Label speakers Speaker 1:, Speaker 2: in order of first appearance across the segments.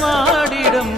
Speaker 1: நடமாடிடும்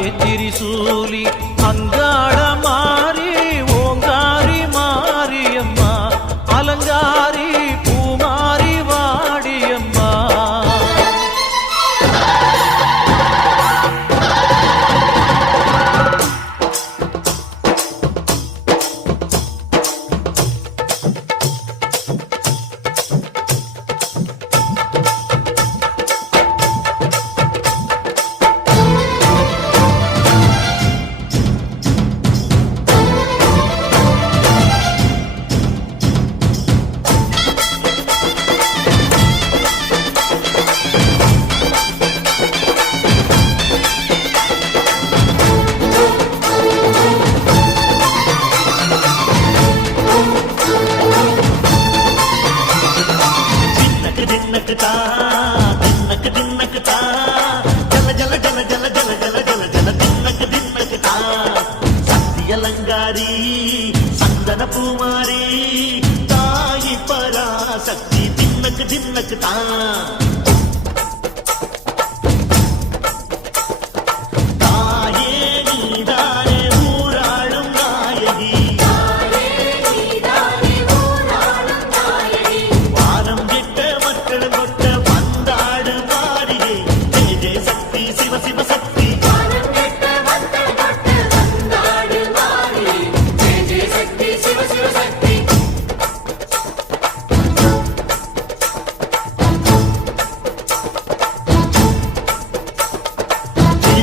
Speaker 2: Shakti भिन्नक धिनक Tana.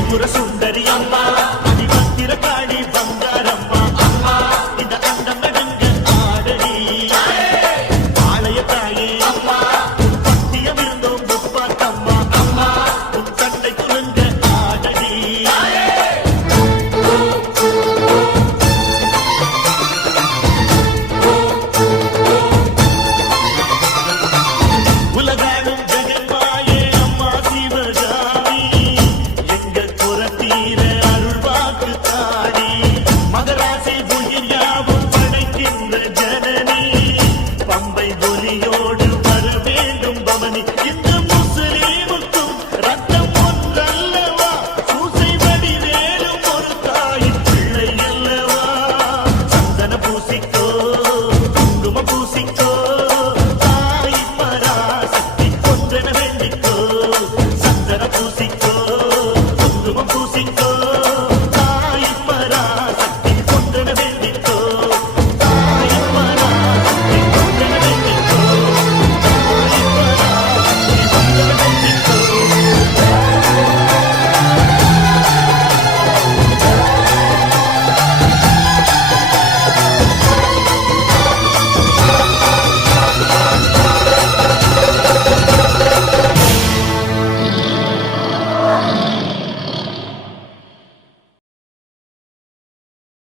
Speaker 2: pura su